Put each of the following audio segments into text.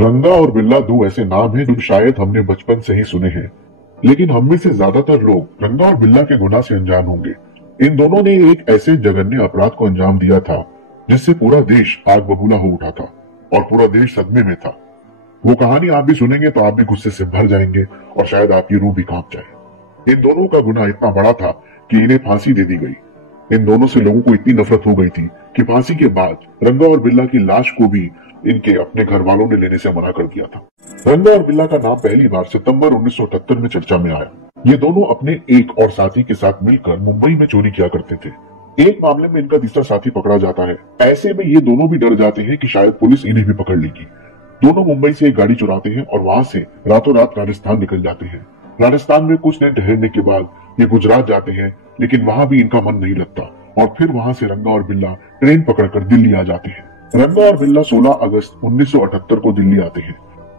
रंगा और बिल्ला दो ऐसे नाम हैं जो शायद हमने बचपन से ही सुने हैं, लेकिन हम में से ज्यादातर लोग रंगा और बिल्ला के गुनाह से अनजान होंगे। इन दोनों ने एक ऐसे जघन्य अपराध को अंजाम दिया था जिससे पूरा देश आग बबूला हो उठा था और पूरा देश सदमे में था। वो कहानी आप भी सुनेंगे तो आप भी गुस्से से भर जाएंगे और शायद आपकी रूह भी कांप जाए। इन दोनों का गुनाह इतना बड़ा था कि इन्हें फांसी दे दी गई। इन दोनों से लोगों को इतनी नफरत हो गई थी कि फांसी के बाद रंगा और बिल्ला की लाश को भी इनके अपने घर वालों ने लेने से मना कर दिया था। रंगा और बिल्ला का नाम पहली बार सितंबर 1978 में चर्चा में आया। ये दोनों अपने एक और साथी के साथ मिलकर मुंबई में चोरी किया करते थे। एक मामले में इनका तीसरा साथी पकड़ा जाता है। ऐसे में ये दोनों भी डर जाते हैं कि शायद पुलिस इन्हें भी पकड़ लेगी। दोनों मुंबई से एक गाड़ी चुराते हैं और वहां से रातों रात राजस्थान निकल जाते हैं। राजस्थान में कुछ दिन ठहरने के बाद ये गुजरात जाते हैं, लेकिन वहां भी इनका मन नहीं लगता और फिर वहां से रंगा और बिल्ला ट्रेन पकड़कर दिल्ली आ जाते हैं। रंगा और बिल्ला 16 अगस्त 1978 को दिल्ली आते हैं।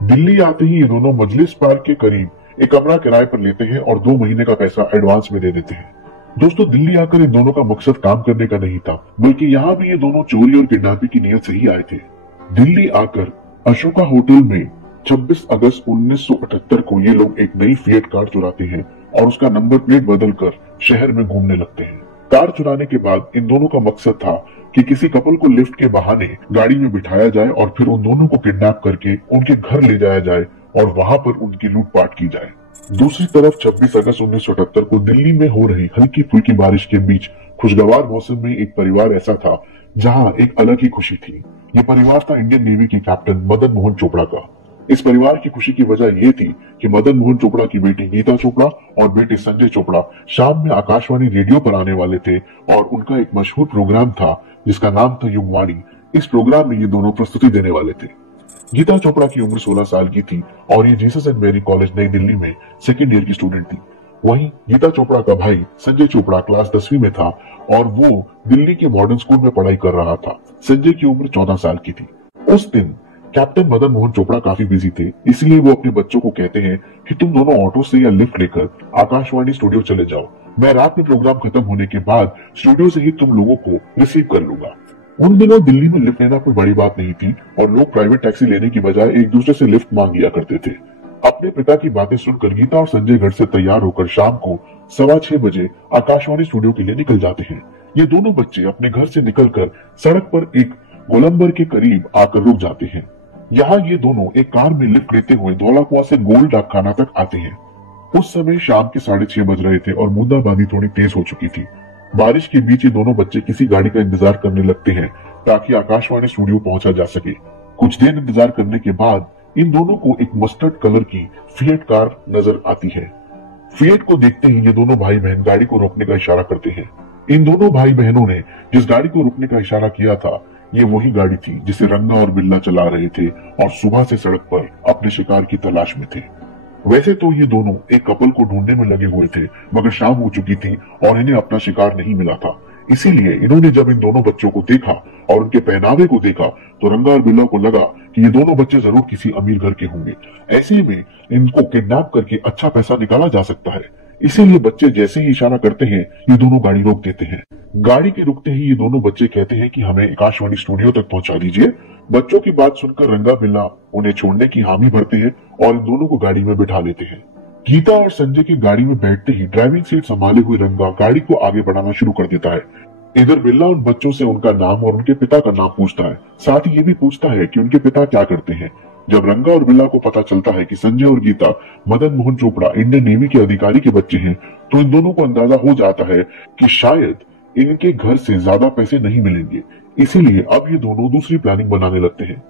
दिल्ली आते ही ये दोनों मजलिस पार्क के करीब एक कमरा किराए पर लेते हैं और 2 महीने का पैसा एडवांस में दे देते हैं। दोस्तों, दिल्ली आकर इन दोनों का मकसद काम करने का नहीं था, बल्कि यहाँ भी ये दोनों चोरी और किडनैपिंग की नीयत से ही आए थे। दिल्ली आकर अशोका होटल में 26 अगस्त 1978 को ये लोग एक नई फिएट कार चुराते हैं और उसका नंबर प्लेट बदलकर शहर में घूमने लगते हैं। कार चुराने के बाद इन दोनों का मकसद था कि किसी कपल को लिफ्ट के बहाने गाड़ी में बिठाया जाए और फिर उन दोनों को किडनैप करके उनके घर ले जाया जाए और वहां पर उनकी लूटपाट की जाए। दूसरी तरफ 26 अगस्त 1978 को दिल्ली में हो रही हल्की फुल्की बारिश के बीच खुशगवार मौसम में एक परिवार ऐसा था जहां एक अलग ही खुशी थी। ये परिवार था इंडियन नेवी के कैप्टन मदन मोहन चोपड़ा का। इस परिवार की खुशी की वजह यह थी कि मदन मोहन चोपड़ा की बेटी गीता चोपड़ा और बेटे संजय चोपड़ा शाम में आकाशवाणी रेडियो पर आने वाले थे और उनका एक मशहूर प्रोग्राम था जिसका नाम था युगवाणी। इस प्रोग्राम में ये दोनों प्रस्तुति देने वाले थे। गीता चोपड़ा की उम्र 16 साल की थी और ये जीसस एंड मैरी कॉलेज नई दिल्ली में सेकेंड ईयर की स्टूडेंट थी। वहीं गीता चोपड़ा का भाई संजय चोपड़ा क्लास 10वीं में था और वो दिल्ली के मॉडर्न स्कूल में पढ़ाई कर रहा था। संजय की उम्र 14 साल की थी। उस दिन कैप्टन मदन मोहन चोपड़ा काफी बिजी थे, इसलिए वो अपने बच्चों को कहते हैं कि तुम दोनों ऑटो से या लिफ्ट लेकर आकाशवाणी स्टूडियो चले जाओ। मैं रात में प्रोग्राम खत्म होने के बाद स्टूडियो से ही तुम लोगों को रिसीव कर लूंगा। उन दिनों दिल्ली में लिफ्ट लेना कोई बड़ी बात नहीं थी और लोग प्राइवेट टैक्सी लेने की बजाय एक दूसरे से लिफ्ट मांग लिया करते थे। अपने पिता की बातें सुनकर गीता और संजय घर से तैयार होकर शाम को 6:15 बजे आकाशवाणी स्टूडियो के लिए निकल जाते हैं। ये दोनों बच्चे अपने घर से निकलकर सड़क पर एक गोलंबर के करीब आकर रुक जाते हैं। यहाँ ये दोनों एक कार में लिफ्ट लेते हुए धौला कुआं से गोल डाकखाना तक आते हैं। उस समय शाम के 6:30 बज रहे थे और बूंदाबांदी थोड़ी तेज हो चुकी थी। बारिश के बीच ये दोनों बच्चे किसी गाड़ी का इंतजार करने लगते हैं ताकि आकाशवाणी स्टूडियो पहुंचा जा सके। कुछ देर इंतजार करने के बाद इन दोनों को एक मस्टर्ड कलर की फिएट कार नजर आती है। फिएट को देखते ही ये दोनों भाई बहन गाड़ी को रोकने का इशारा करते हैं। इन दोनों भाई बहनों ने जिस गाड़ी को रोकने का इशारा किया था ये वही गाड़ी थी जिसे रंगा और बिल्ला चला रहे थे और सुबह से सड़क पर अपने शिकार की तलाश में थे। वैसे तो ये दोनों एक कपल को ढूंढने में लगे हुए थे, मगर शाम हो चुकी थी और इन्हें अपना शिकार नहीं मिला था। इसीलिए इन्होंने जब इन दोनों बच्चों को देखा और उनके पहनावे को देखा तो रंगा और बिल्ला को लगा कि ये दोनों बच्चे जरूर किसी अमीर घर के होंगे। ऐसे में इनको किडनैप करके अच्छा पैसा निकाला जा सकता है। इसीलिए बच्चे जैसे ही इशारा करते हैं ये दोनों गाड़ी रोक देते हैं। गाड़ी के रुकते ही ये दोनों बच्चे कहते हैं कि हमें आकाशवाणी स्टूडियो तक पहुंचा दीजिए। बच्चों की बात सुनकर रंगा बिल्ला उन्हें छोड़ने की हामी भरते हैं और इन दोनों को गाड़ी में बिठा लेते हैं। गीता और संजय की गाड़ी में बैठते ही ड्राइविंग सीट संभाले हुए रंगा गाड़ी को आगे बढ़ाना शुरू कर देता है। इधर बिल्ला उन बच्चों से उनका नाम और उनके पिता का नाम पूछता है। साथ ही ये भी पूछता है कि उनके पिता क्या करते हैं। जब रंगा और बिल्ला को पता चलता है कि संजय और गीता मदन मोहन चोपड़ा इंडियन नेवी के अधिकारी के बच्चे हैं तो इन दोनों को अंदाजा हो जाता है कि शायद इनके घर से ज्यादा पैसे नहीं मिलेंगे। इसीलिए अब ये दोनों दूसरी प्लानिंग बनाने लगते हैं।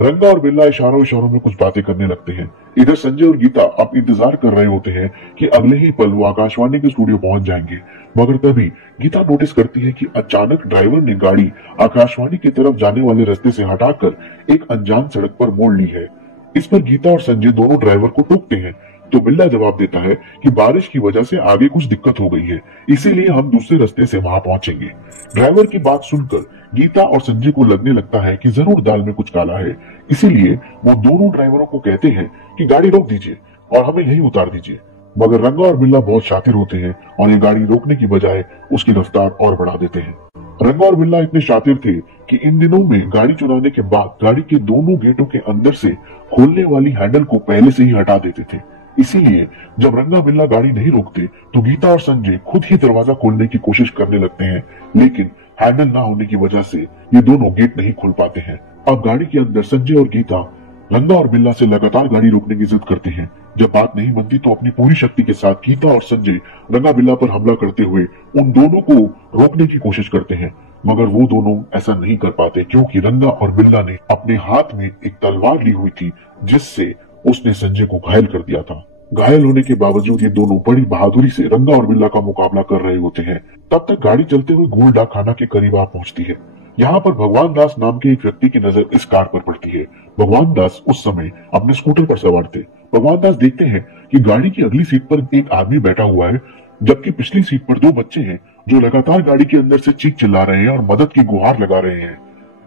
रंगा और बिल्ला इशारों इशारों में कुछ बातें करने लगते हैं। इधर संजय और गीता अब इंतजार कर रहे होते हैं कि अगले ही पल वो आकाशवाणी के स्टूडियो पहुंच जाएंगे, मगर तभी गीता नोटिस करती है कि अचानक ड्राइवर ने गाड़ी आकाशवाणी की तरफ जाने वाले रास्ते से हटाकर एक अनजान सड़क पर मोड़ ली है। इस पर गीता और संजय दोनों ड्राइवर को टोकते हैं तो बिल्ला जवाब देता है कि बारिश की वजह से आगे कुछ दिक्कत हो गई है, इसीलिए हम दूसरे रास्ते से वहां पहुंचेंगे। ड्राइवर की बात सुनकर गीता और संजय को लगने लगता है कि जरूर दाल में कुछ काला है। इसीलिए वो दोनों ड्राइवरों को कहते हैं कि गाड़ी रोक दीजिए और हमें यहीं उतार दीजिए। मगर रंगा और बिल्ला बहुत शातिर होते हैं और ये गाड़ी रोकने की बजाय उसकी रफ्तार और बढ़ा देते हैं। रंगा और बिल्ला इतने शातिर थे कि इन दिनों में गाड़ी चुराने के बाद गाड़ी के दोनों गेटों के अंदर से खोलने वाली हैंडल को पहले से ही हटा देते थे। इसीलिए जब रंगा बिल्ला गाड़ी नहीं रोकते तो गीता और संजय खुद ही दरवाजा खोलने की कोशिश करने लगते हैं, लेकिन हैंडल ना होने की वजह से ये दोनों गेट नहीं खोल पाते हैं। अब गाड़ी के अंदर संजय और गीता रंगा और बिल्ला से लगातार गाड़ी रोकने की जिद करते हैं। जब बात नहीं बनती तो अपनी पूरी शक्ति के साथ गीता और संजय रंगा बिल्ला पर हमला करते हुए उन दोनों को रोकने की कोशिश करते हैं, मगर वो दोनों ऐसा नहीं कर पाते क्योंकि रंगा और बिल्ला ने अपने हाथ में एक तलवार ली हुई थी जिससे उसने संजय को घायल कर दिया था। घायल होने के बावजूद ये दोनों बड़ी बहादुरी से रंगा और बिल्ला का मुकाबला कर रहे होते हैं। तब तक गाड़ी चलते हुए गोल डाक खाना के करीब आ पहुंचती है। यहाँ पर भगवान दास नाम के एक व्यक्ति की नजर इस कार पर पड़ती है। भगवान दास उस समय अपने स्कूटर पर सवार थे। भगवान दास देखते हैं कि गाड़ी की अगली सीट पर एक आदमी बैठा हुआ है, जबकि पिछली सीट पर दो बच्चे हैं जो लगातार गाड़ी के अंदर से चीख चिल्ला रहे हैं और मदद की गुहार लगा रहे हैं।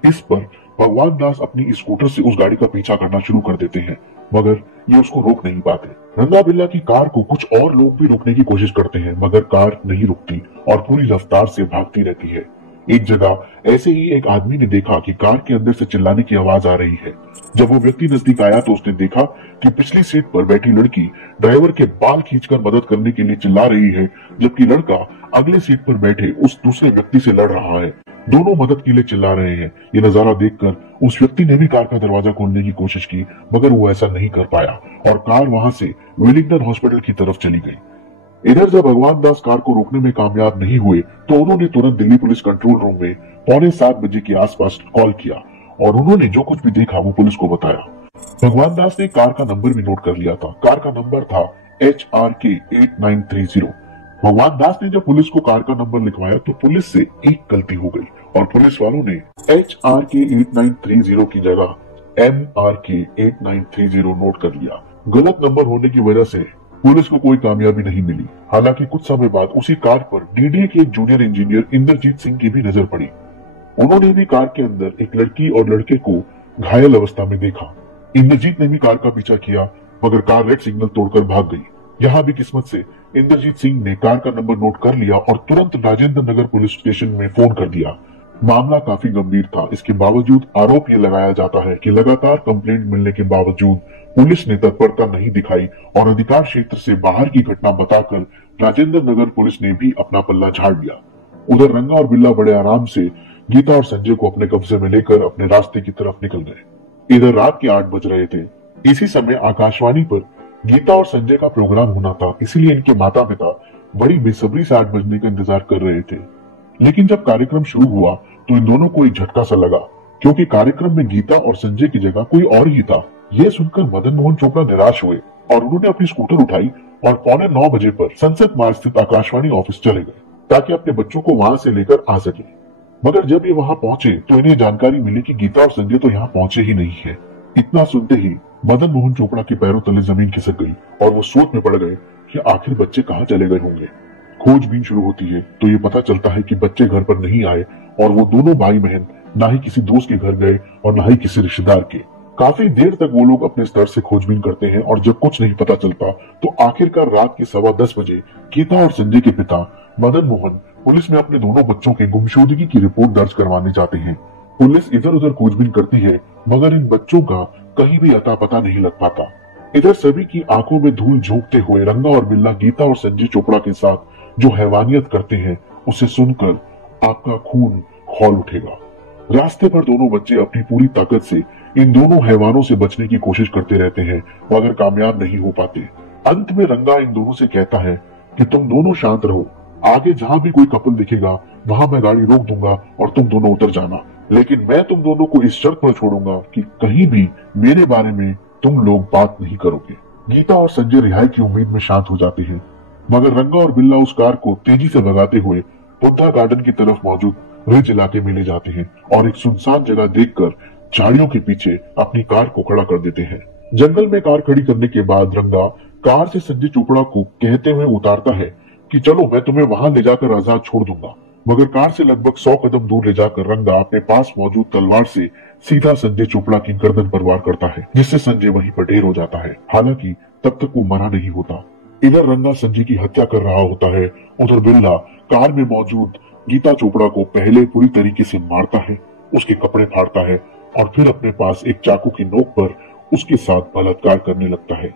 इस पर भगवान दास अपनी स्कूटर से उस गाड़ी का पीछा करना शुरू कर देते हैं, मगर ये उसको रोक नहीं पाते। रंगा बिल्ला की कार को कुछ और लोग भी रोकने की कोशिश करते हैं, मगर कार नहीं रुकती और पूरी रफ्तार से भागती रहती है। एक जगह ऐसे ही एक आदमी ने देखा कि कार के अंदर से चिल्लाने की आवाज आ रही है। जब वो व्यक्ति नजदीक आया तो उसने देखा कि पिछली सीट पर बैठी लड़की ड्राइवर के बाल खींचकर मदद करने के लिए चिल्ला रही है, जबकि लड़का अगले सीट पर बैठे उस दूसरे व्यक्ति से लड़ रहा है। दोनों मदद के लिए चिल्ला रहे हैं। ये नजारा देखकर उस व्यक्ति ने भी कार का दरवाजा खोलने की कोशिश की, मगर वो ऐसा नहीं कर पाया और कार वहां से वेलिंगटन हॉस्पिटल की तरफ चली गई। इधर जब भगवान दास कार को रोकने में कामयाब नहीं हुए तो उन्होंने तुरंत दिल्ली पुलिस कंट्रोल रूम में 6:45 बजे के आसपास कॉल किया और उन्होंने जो कुछ भी देखा वो पुलिस को बताया। भगवान दास ने कार का नंबर भी नोट कर लिया था। कार का नंबर था HRK 8930। भगवान दास ने जब पुलिस को कार का नंबर लिखवाया तो पुलिस से एक गलती हो गई और पुलिस वालों ने HRK 8930 की जगह MRK 8930 नोट कर लिया। गलत नंबर होने की वजह से पुलिस को कोई कामयाबी नहीं मिली। हालांकि कुछ समय बाद उसी कार पर DDA के एक जूनियर इंजीनियर इंद्रजीत सिंह की भी नजर पड़ी। उन्होंने भी कार के अंदर एक लड़की और लड़के को घायल अवस्था में देखा। इंद्रजीत ने भी कार का पीछा किया, मगर कार रेड सिग्नल तोड़कर भाग गई। यहाँ भी किस्मत से इंद्रजीत सिंह ने कार का नंबर नोट कर लिया और तुरंत राजेंद्र नगर पुलिस स्टेशन में फोन कर दिया। मामला काफी गंभीर था। इसके बावजूद आरोप ये लगाया जाता है कि लगातार कंप्लेंट मिलने के बावजूद पुलिस ने तत्परता नहीं दिखाई और अधिकार क्षेत्र से बाहर की घटना बताकर राजेंद्र नगर पुलिस ने भी अपना पल्ला झाड़ लिया। उधर रंगा और बिल्ला बड़े आराम से गीता और संजय को अपने कब्जे में लेकर अपने रास्ते की तरफ निकल गए। इधर रात के 8 बज रहे थे। इसी समय आकाशवाणी पर गीता और संजय का प्रोग्राम होना था, इसलिए इनके माता पिता बड़ी बेसब्री से 8 बजने का इंतजार कर रहे थे। लेकिन जब कार्यक्रम शुरू हुआ तो इन दोनों को एक झटका सा लगा, क्योंकि कार्यक्रम में गीता और संजय की जगह कोई और ही था। यह सुनकर मदन मोहन चोपड़ा निराश हुए और उन्होंने अपनी स्कूटर उठाई और 8:45 बजे पर संसद मार्ग स्थित आकाशवाणी ऑफिस चले गए ताकि अपने बच्चों को वहां से लेकर आ सके। मगर जब ये वहां पहुंचे तो इन्हें जानकारी मिली कि गीता और संजय तो यहाँ पहुंचे ही नहीं है। इतना सुनते ही मदन मोहन चोपड़ा के पैरों तले जमीन खिसक गई और वो सोच में पड़ गए कि आखिर बच्चे कहाँ चले गए होंगे। खोजबीन शुरू होती है तो ये पता चलता है कि बच्चे घर पर नहीं आए और वो दोनों भाई बहन ना ही किसी दोस्त के घर गए और ना ही किसी रिश्तेदार के। काफी देर तक वो लोग अपने स्तर से खोजबीन करते हैं और जब कुछ नहीं पता चलता तो आखिरकार रात के 10:15 बजे गीता और संजय के पिता मदन मोहन पुलिस में अपने दोनों बच्चों के गुमशुदगी की रिपोर्ट दर्ज करवाने जाते हैं। पुलिस इधर उधर खोजबीन करती है, मगर इन बच्चों का कहीं भी अता पता नहीं लग पाता। इधर सभी की आंखों में धूल झोंकते हुए रंगा और बिल्ला गीता और संजय चोपड़ा के साथ जो हैवानियत करते हैं उसे सुनकर आपका खून खौल उठेगा। रास्ते पर दोनों बच्चे अपनी पूरी ताकत से इन दोनों हैवानों से बचने की कोशिश करते रहते हैं, मगर कामयाब नहीं हो पाते। अंत में रंगा इन दोनों से कहता है कि तुम दोनों शांत रहो, आगे जहां भी कोई कपल दिखेगा वहां मैं गाड़ी रोक दूंगा और तुम दोनों उतर जाना, लेकिन मैं तुम दोनों को इस शर्त पर छोड़ूंगा कि कहीं भी मेरे बारे में तुम लोग बात नहीं करोगे। गीता और संजय रिहाई की उम्मीद में शांत हो जाते हैं, मगर रंगा और बिल्ला उस कार को तेजी से भगाते हुए बुद्धा गार्डन की तरफ मौजूद रिज इलाके में ले जाते हैं और एक सुनसान जगह देखकर झाड़ियों के पीछे अपनी कार को खड़ा कर देते हैं। जंगल में कार खड़ी करने के बाद रंगा कार से संजय चोपड़ा को कहते हुए उतारता है कि चलो मैं तुम्हें वहां ले जाकर आजाद छोड़ दूंगा, मगर कार से लगभग 100 कदम दूर ले जाकर रंगा अपने पास मौजूद तलवार से सीधा संजय चोपड़ा की गर्दन पर वार करता है, जिससे संजय वहीं पर ढेर हो जाता है। हालांकि तब तक वो मरा नहीं होता। इधर रंगा संजय की हत्या कर रहा होता है, उधर बिल्ला कार में मौजूद गीता चोपड़ा को पहले पूरी तरीके से मारता है, उसके कपड़े फाड़ता है और फिर अपने पास एक चाकू की नोक पर उसके साथ बलात्कार करने लगता है।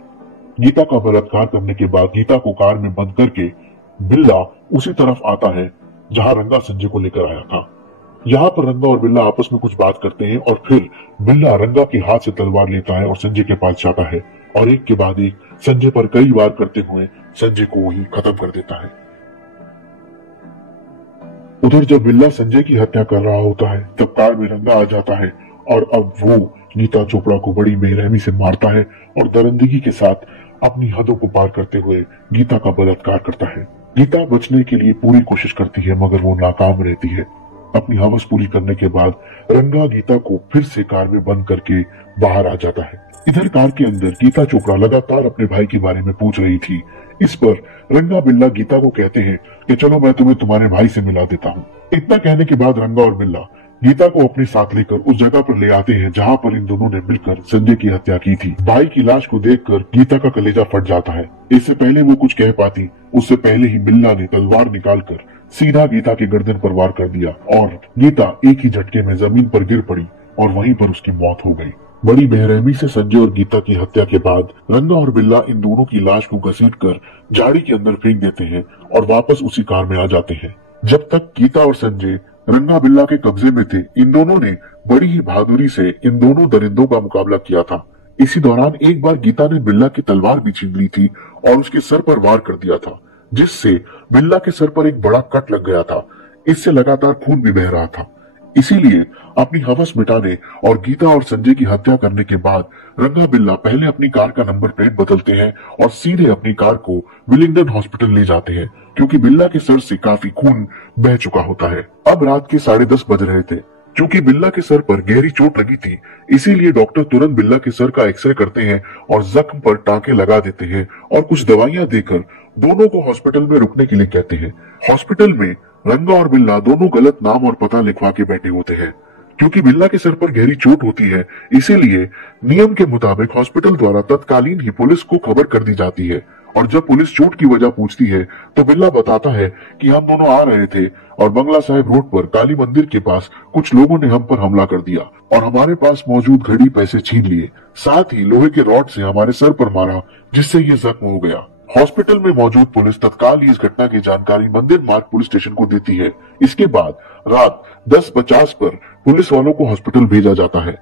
गीता का बलात्कार करने के बाद गीता को कार में बंद करके बिल्ला उसी तरफ आता है जहां रंगा संजय को लेकर आया था। यहाँ पर रंगा और बिल्ला आपस में कुछ बात करते हैं और फिर बिल्ला रंगा के हाथ से तलवार लेता है और संजय के पास जाता है और एक के बाद एक संजय पर कई वार करते हुए संजय को वही खत्म कर देता है। उधर जब बिल्ला संजय की हत्या कर रहा होता है तब कार में रंगा आ जाता है और अब वो गीता चोपड़ा को बड़ी बेरहमी से मारता है और दरिंदगी के साथ अपनी हदों को पार करते हुए गीता का बलात्कार करता है। गीता बचने के लिए पूरी कोशिश करती है मगर वो नाकाम रहती है। अपनी हवस पूरी करने के बाद रंगा गीता को फिर से कार में बंद करके बाहर आ जाता है। इधर कार के अंदर गीता चोपड़ा लगातार अपने भाई के बारे में पूछ रही थी। इस पर रंगा बिल्ला गीता को कहते हैं कि चलो मैं तुम्हें तुम्हारे भाई से मिला देता हूँ। इतना कहने के बाद रंगा और बिल्ला गीता को अपने साथ लेकर उस जगह पर ले आते हैं जहाँ पर इन दोनों ने मिलकर संजय की हत्या की थी। भाई की लाश को देखकर गीता का कलेजा फट जाता है। इससे पहले वो कुछ कह पाती उससे पहले ही बिल्ला ने तलवार निकालकर सीधा गीता के गर्दन पर वार कर दिया और गीता एक ही झटके में जमीन पर गिर पड़ी और वहीं पर उसकी मौत हो गई। बड़ी बेरहमी से संजय और गीता की हत्या के बाद रंगा और बिल्ला इन दोनों की लाश को घसीटकर झाड़ी के अंदर फेंक देते हैं और वापस उसी कार में आ जाते हैं। जब तक गीता और संजय रंगा बिल्ला के कब्जे में थे, इन दोनों ने बड़ी ही बहादुरी से इन दोनों दरिंदों का मुकाबला किया था। इसी दौरान एक बार गीता ने बिल्ला की तलवार भी छीन ली थी और उसके सर पर वार कर दिया था, जिससे बिल्ला के सर पर एक बड़ा कट लग गया था। इससे लगातार खून भी बह रहा था। इसीलिए अपनी हवस मिटाने और गीता और संजय की हत्या करने के बाद रंगा बिल्ला पहले अपनी कार का नंबर प्लेट बदलते हैं और सीधे अपनी कार को विलिंगडन हॉस्पिटल ले जाते हैं, क्योंकि बिल्ला के सर से काफी खून बह चुका होता है। अब रात के 10:30 बज रहे थे। क्योंकि बिल्ला के सर पर गहरी चोट लगी थी, इसीलिए डॉक्टर तुरंत बिल्ला के सर का एक्सरे करते हैं और जख्म पर टांके लगा देते हैं और कुछ दवाइयां देकर दोनों को हॉस्पिटल में रुकने के लिए कहते हैं। हॉस्पिटल में रंगा और बिल्ला दोनों गलत नाम और पता लिखवा के बैठे होते हैं। क्योंकि बिल्ला के सर पर गहरी चोट होती है, इसीलिए नियम के मुताबिक हॉस्पिटल द्वारा तत्कालीन ही पुलिस को खबर कर दी जाती है। और जब पुलिस चोट की वजह पूछती है तो बिल्ला बताता है कि हम दोनों आ रहे थे और बंगला साहिब रोड पर काली मंदिर के पास कुछ लोगों ने हम पर हमला कर दिया और हमारे पास मौजूद घड़ी पैसे छीन लिए, साथ ही लोहे के रॉड से हमारे सर पर मारा, जिससे ये जख्म हो गया। हॉस्पिटल में मौजूद पुलिस तत्काल ही इस घटना की जानकारी मंदिर मार्ग पुलिस स्टेशन को देती है। इसके बाद रात 10:50 पर पुलिस वालों को हॉस्पिटल भेजा जाता है।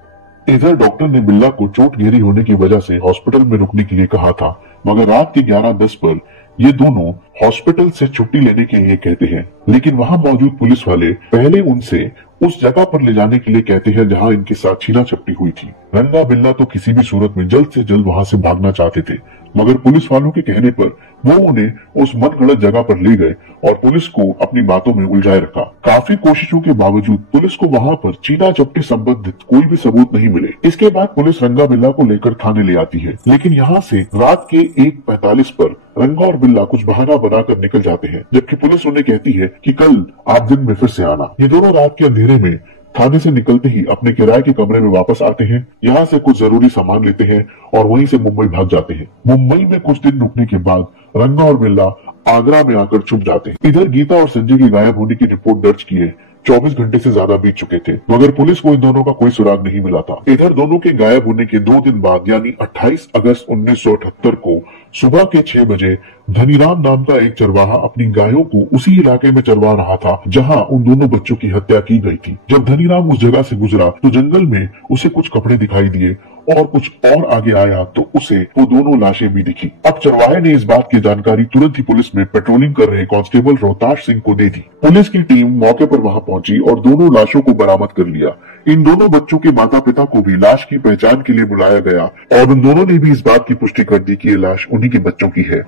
इधर डॉक्टर ने बिल्ला को चोट गहरी होने की वजह से हॉस्पिटल में रुकने के लिए कहा था, मगर रात के 11:10 पर ये दोनों हॉस्पिटल से छुट्टी लेने के लिए कहते हैं। लेकिन वहां मौजूद पुलिस वाले पहले उनसे उस जगह पर ले जाने के लिए कहते हैं जहां इनके साथ छीना झपटी हुई थी। रंगा बिल्ला तो किसी भी सूरत में जल्द से जल्द वहां से भागना चाहते थे, मगर पुलिस वालों के कहने पर वो उन्हें उस मनगढ़ंत जगह पर ले गए और पुलिस को अपनी बातों में उलझाए रखा। काफी कोशिशों के बावजूद पुलिस को वहां पर छीना झपटी संबंधित कोई भी सबूत नहीं मिले। इसके बाद पुलिस रंगा बिल्ला को लेकर थाने ले आती है, लेकिन यहाँ से रात के 1:45 पर रंगा और बिल्ला कुछ बहाना बनाकर निकल जाते हैं, जबकि पुलिस उन्हें कहती है कि कल आप दिन में फिर से आना। ये दोनों रात के अंधेरे में थाने से निकलते ही अपने किराए के कमरे में वापस आते हैं, यहाँ से कुछ जरूरी सामान लेते हैं और वहीं से मुंबई भाग जाते हैं। मुंबई में कुछ दिन रुकने के बाद रंगा और बिल्ला आगरा में आकर छुप जाते हैं। इधर गीता और संजय की गायब होने की रिपोर्ट दर्ज किए 24 घंटे से ज्यादा बीत चुके थे, मगर पुलिस को इन दोनों का कोई सुराग नहीं मिला था। इधर दोनों के गायब होने के 2 दिन बाद यानी 28 अगस्त 1978 को सुबह के 6 बजे धनीराम नाम का एक चरवाहा अपनी गायों को उसी इलाके में चरवा रहा था जहां उन दोनों बच्चों की हत्या की गई थी। जब धनीराम उस जगह से गुजरा तो जंगल में उसे कुछ कपड़े दिखाई दिए और कुछ और आगे आया तो उसे वो दोनों लाशें भी दिखी। अब चरवाहे ने इस बात की जानकारी तुरंत ही पुलिस में पेट्रोलिंग कर रहे कांस्टेबल रोहताश सिंह को दे दी। पुलिस की टीम मौके पर वहां पहुंची और दोनों लाशों को बरामद कर लिया। इन दोनों बच्चों के माता पिता को भी लाश की पहचान के लिए बुलाया गया और उन दोनों ने भी इस बात की पुष्टि कर दी कि ये लाश उन्हीं के बच्चों की है।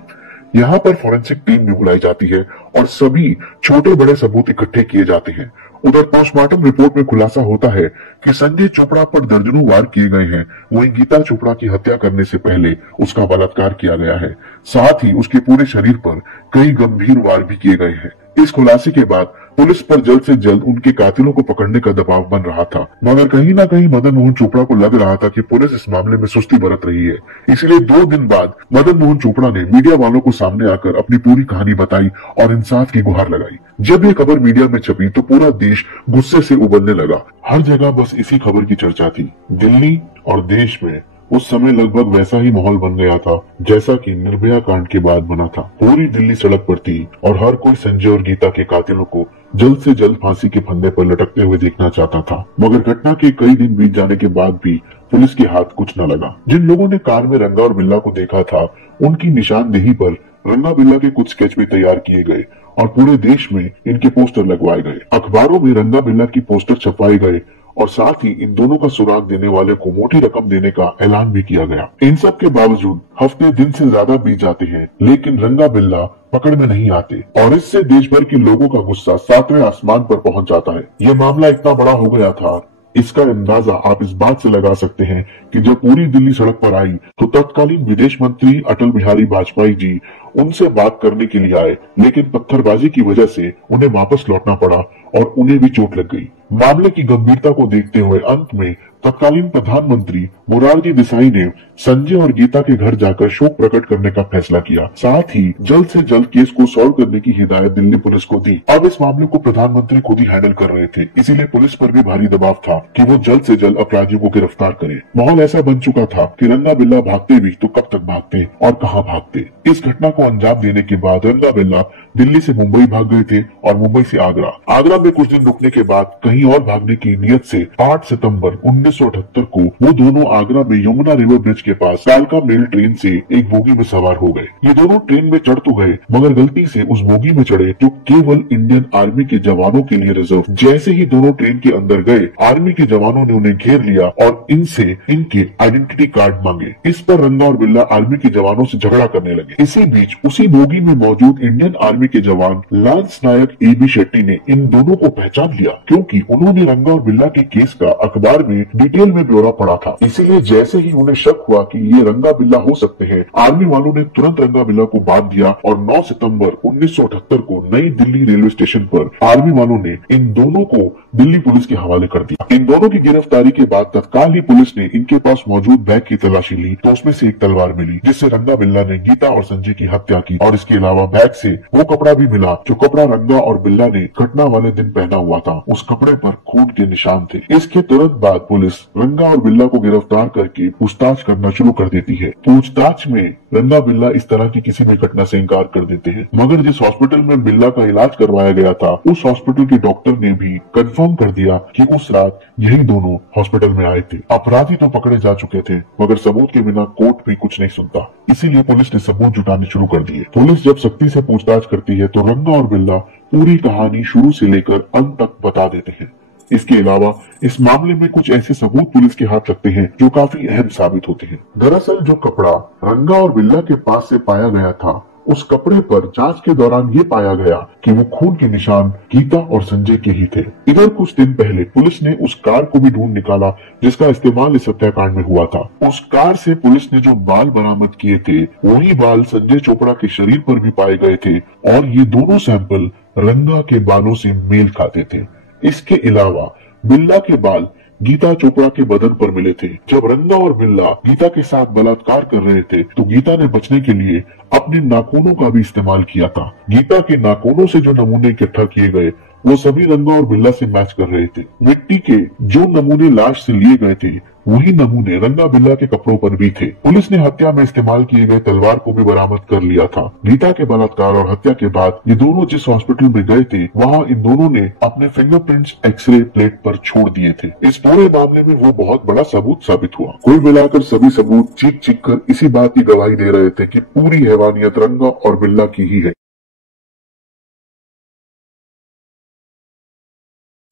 यहाँ पर फॉरेंसिक टीम भी बुलाई जाती है और सभी छोटे बड़े सबूत इकट्ठे किए जाते हैं। उधर पोस्टमार्टम रिपोर्ट में खुलासा होता है कि संजय चोपड़ा पर दर्जनों वार किए गए हैं, वहीं गीता चोपड़ा की हत्या करने से पहले उसका बलात्कार किया गया है। साथ ही उसके पूरे शरीर पर कई गंभीर वार भी किए गए हैं। इस खुलासे के बाद पुलिस पर जल्द से जल्द उनके कातिलों को पकड़ने का दबाव बन रहा था, मगर कहीं ना कहीं मदन मोहन चोपड़ा को लग रहा था कि पुलिस इस मामले में सुस्ती बरत रही है। इसलिए 2 दिन बाद मदन मोहन चोपड़ा ने मीडिया वालों को सामने आकर अपनी पूरी कहानी बताई और इंसाफ की गुहार लगाई। जब ये खबर मीडिया में छपी तो पूरा देश गुस्से से उबलने लगा। हर जगह बस इसी खबर की चर्चा थी। दिल्ली और देश में उस समय लगभग वैसा ही माहौल बन गया था जैसा कि निर्भया कांड के बाद बना था। पूरी दिल्ली सड़क पर थी और हर कोई संजय और गीता के कातिलों को जल्द से जल्द फांसी के फंदे पर लटकते हुए देखना चाहता था। मगर घटना के कई दिन बीत जाने के बाद भी पुलिस के हाथ कुछ न लगा। जिन लोगों ने कार में रंगा और बिल्ला को देखा था, उनकी निशानदेही पर रंगा बिल्ला के कुछ स्केच भी तैयार किए गए और पूरे देश में इनके पोस्टर लगवाए गए। अखबारों में रंगा बिल्ला की पोस्टर छपवाए गए और साथ ही इन दोनों का सुराग देने वाले को मोटी रकम देने का ऐलान भी किया गया। इन सब के बावजूद हफ्ते दिन से ज्यादा बीत जाते हैं, लेकिन रंगा बिल्ला पकड़ में नहीं आते और इससे देश भर के लोगों का गुस्सा 7वें आसमान पर पहुंच जाता है। यह मामला इतना बड़ा हो गया था, इसका अंदाजा आप इस बात से लगा सकते हैं कि जब पूरी दिल्ली सड़क पर आई तो तत्कालीन विदेश मंत्री अटल बिहारी वाजपेयी जी उनसे बात करने के लिए आए, लेकिन पत्थरबाजी की वजह से उन्हें वापस लौटना पड़ा और उन्हें भी चोट लग गई। मामले की गंभीरता को देखते हुए अंत में तत्कालीन प्रधानमंत्री मोरारजी देसाई ने संजय और गीता के घर जाकर शोक प्रकट करने का फैसला किया। साथ ही जल्द से जल्द केस को सॉल्व करने की हिदायत दिल्ली पुलिस को दी। अब इस मामले को प्रधानमंत्री खुद ही हैंडल कर रहे थे, इसीलिए पुलिस पर भी भारी दबाव था कि वो जल्द से जल्द अपराधियों को गिरफ्तार करे। माहौल ऐसा बन चुका था कि रंगा बिल्ला भागते भी तो कब तक भागते और कहाँ भागते। इस घटना को अंजाम देने के बाद रंगा बिल्ला दिल्ली से मुंबई भाग गए थे और मुंबई से आगरा। आगरा में कुछ दिन रुकने के बाद कहीं और भागने की नियत से 8 सितंबर 1978 को वो दोनों आगरा में यमुना रिवर ब्रिज के पास कालका मेल ट्रेन से एक बोगी में सवार हो गए। ये दोनों ट्रेन में चढ़ तो गए, मगर गलती से उस बोगी में चढ़े जो केवल इंडियन आर्मी के जवानों के लिए रिजर्व। जैसे ही दोनों ट्रेन के अंदर गए, आर्मी के जवानों ने उन्हें घेर लिया और इनसे इनके आइडेंटिटी कार्ड मांगे। इस पर रंगा और बिल्ला आर्मी के जवानों से झगड़ा करने लगे। इसी बीच उसी बोगी में मौजूद इंडियन आर्मी के जवान लांस नायक AB शेट्टी ने इन दोनों को पहचान लिया, क्योंकि उन्होंने रंगा और बिल्ला के केस का अखबार में डिटेल में ब्यौरा पढ़ा था। इसीलिए जैसे ही उन्हें शक हुआ कि ये रंगा बिल्ला हो सकते हैं, आर्मी वालों ने तुरंत रंगा बिल्ला को बांध दिया और 9 सितंबर 1978 को नई दिल्ली रेलवे स्टेशन पर आर्मी वालों ने इन दोनों को दिल्ली पुलिस के हवाले कर दिया। इन दोनों की गिरफ्तारी के बाद तत्काल ही पुलिस ने इनके पास मौजूद बैग की तलाशी ली तो उसमें से एक तलवार मिली, जिससे रंगा बिल्ला ने गीता और संजय की हत्या की। और इसके अलावा बैग से वो कपड़ा भी मिला जो कपड़ा रंगा और बिल्ला ने घटना वाले दिन पहना हुआ था। उस कपड़े पर खून के निशान थे। इसके तुरंत बाद पुलिस रंगा और बिल्ला को गिरफ्तार करके पूछताछ करना शुरू कर देती है। पूछताछ में रंगा बिल्ला इस तरह की किसी भी घटना से इनकार कर देते हैं, मगर जिस हॉस्पिटल में बिल्ला का इलाज करवाया गया था, उस हॉस्पिटल के डॉक्टर ने भी कंफर्म कर दिया कि उस रात यही दोनों हॉस्पिटल में आए थे। अपराधी तो पकड़े जा चुके थे, मगर सबूत के बिना कोर्ट भी कुछ नहीं सुनता, इसीलिए पुलिस ने सबूत जुटाने शुरू कर दिए। पुलिस जब सख्ती से पूछताछ करती है तो रंगा और बिल्ला पूरी कहानी शुरू से लेकर अंत तक बता देते हैं। इसके अलावा इस मामले में कुछ ऐसे सबूत पुलिस के हाथ लगते हैं जो काफी अहम साबित होते हैं। दरअसल जो कपड़ा रंगा और बिल्ला के पास से पाया गया था, उस कपड़े पर जांच के दौरान ये पाया गया कि वो खून के निशान गीता और संजय के ही थे। इधर कुछ दिन पहले पुलिस ने उस कार को भी ढूंढ निकाला जिसका इस्तेमाल इस हत्याकांड में हुआ था। उस कार से पुलिस ने जो बाल बरामद किए थे, वही बाल संजय चोपड़ा के शरीर पर भी पाए गए थे और ये दोनों सैंपल रंगा के बालों से मेल खाते थे। इसके अलावा बिल्ला के बाल गीता चोपड़ा के बदन पर मिले थे। जब रंगा और बिल्ला गीता के साथ बलात्कार कर रहे थे तो गीता ने बचने के लिए अपने नाखूनों का भी इस्तेमाल किया था। गीता के नाखूनों से जो नमूने इकट्ठा किए गए वो सभी रंगा और बिल्ला से मैच कर रहे थे। मिट्टी के जो नमूने लाश से लिए गए थे वही नमूने रंगा बिल्ला के कपड़ों पर भी थे। पुलिस ने हत्या में इस्तेमाल किए गए तलवार को भी बरामद कर लिया था। गीता के बलात्कार और हत्या के बाद ये दोनों जिस हॉस्पिटल में गए थे, वहाँ इन दोनों ने अपने फिंगरप्रिंट्स एक्सरे प्लेट पर छोड़ दिए थे। इस पूरे मामले में वो बहुत बड़ा सबूत साबित हुआ। कुल मिलाकर सभी सबूत चीख चीख कर इसी बात की गवाही दे रहे थे कि पूरी हैवानियत रंगा और बिल्ला की ही है।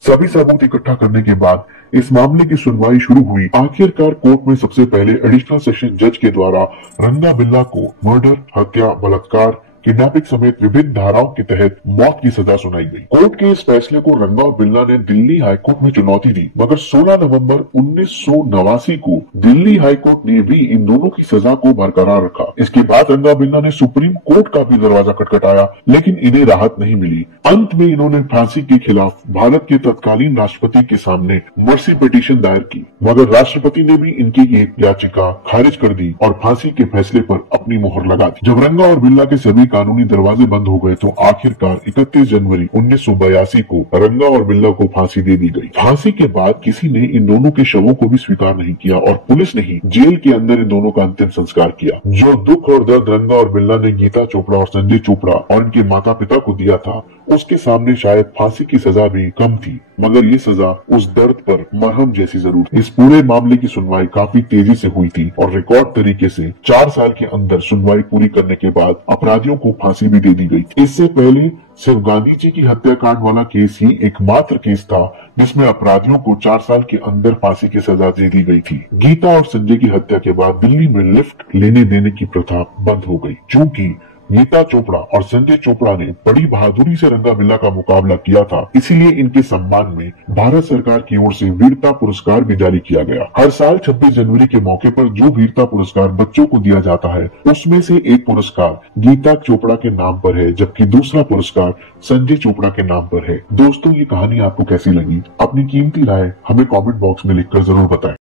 सभी सबूत इकट्ठा करने के बाद इस मामले की सुनवाई शुरू हुई। आखिरकार कोर्ट में सबसे पहले एडिशनल सेशन जज के द्वारा रंगा बिल्ला को मर्डर, हत्या, बलात्कार, किडनैपिंग समेत विभिन्न धाराओं के तहत मौत की सजा सुनाई गई। कोर्ट के इस फैसले को रंगा और बिल्ला ने दिल्ली हाईकोर्ट में चुनौती दी, मगर 16 नवंबर 1989 को दिल्ली हाईकोर्ट ने भी इन दोनों की सजा को बरकरार रखा। इसके बाद रंगा बिल्ला ने सुप्रीम कोर्ट का भी दरवाजा खटखटाया, लेकिन इन्हें राहत नहीं मिली। अंत में इन्होंने फांसी के खिलाफ भारत के तत्कालीन राष्ट्रपति के सामने मर्सी पिटीशन दायर की, मगर राष्ट्रपति ने भी इनकी एक याचिका खारिज कर दी और फांसी के फैसले पर अपनी मोहर लगा दी। जब रंगा और बिल्ला के सभी कानूनी दरवाजे बंद हो गए तो आखिरकार 31 जनवरी 1982 को रंगा और बिल्ला को फांसी दे दी गई। फांसी के बाद किसी ने इन दोनों के शवों को भी स्वीकार नहीं किया और पुलिस ने ही जेल के अंदर इन दोनों का अंतिम संस्कार किया। जो दुख और दर्द रंगा और बिल्ला ने गीता चोपड़ा और संजय चोपड़ा और इनके माता पिता को दिया था, उसके सामने शायद फांसी की सजा भी कम थी, मगर ये सजा उस दर्द पर मरहम जैसी जरूर थी। इस पूरे मामले की सुनवाई काफी तेजी से हुई थी और रिकॉर्ड तरीके से 4 साल के अंदर सुनवाई पूरी करने के बाद अपराधियों को फांसी भी दे दी गई थी। इससे पहले सिर्फ गांधी जी की हत्याकांड वाला केस ही एकमात्र केस था जिसमें अपराधियों को 4 साल के अंदर फांसी की सजा दे दी गई थी। गीता और संजय की हत्या के बाद दिल्ली में लिफ्ट लेने देने की प्रथा बंद हो गई। चूंकि गीता चोपड़ा और संजय चोपड़ा ने बड़ी बहादुरी से रंगा बिल्ला का मुकाबला किया था, इसीलिए इनके सम्मान में भारत सरकार की ओर से वीरता पुरस्कार भी जारी किया गया। हर साल 26 जनवरी के मौके पर जो वीरता पुरस्कार बच्चों को दिया जाता है, उसमें से एक पुरस्कार गीता चोपड़ा के नाम पर है, जबकि दूसरा पुरस्कार संजय चोपड़ा के नाम पर है। दोस्तों, ये कहानी आपको कैसी लगी? अपनी कीमती राय हमें कॉमेंट बॉक्स में लिखकर जरूर बताएं।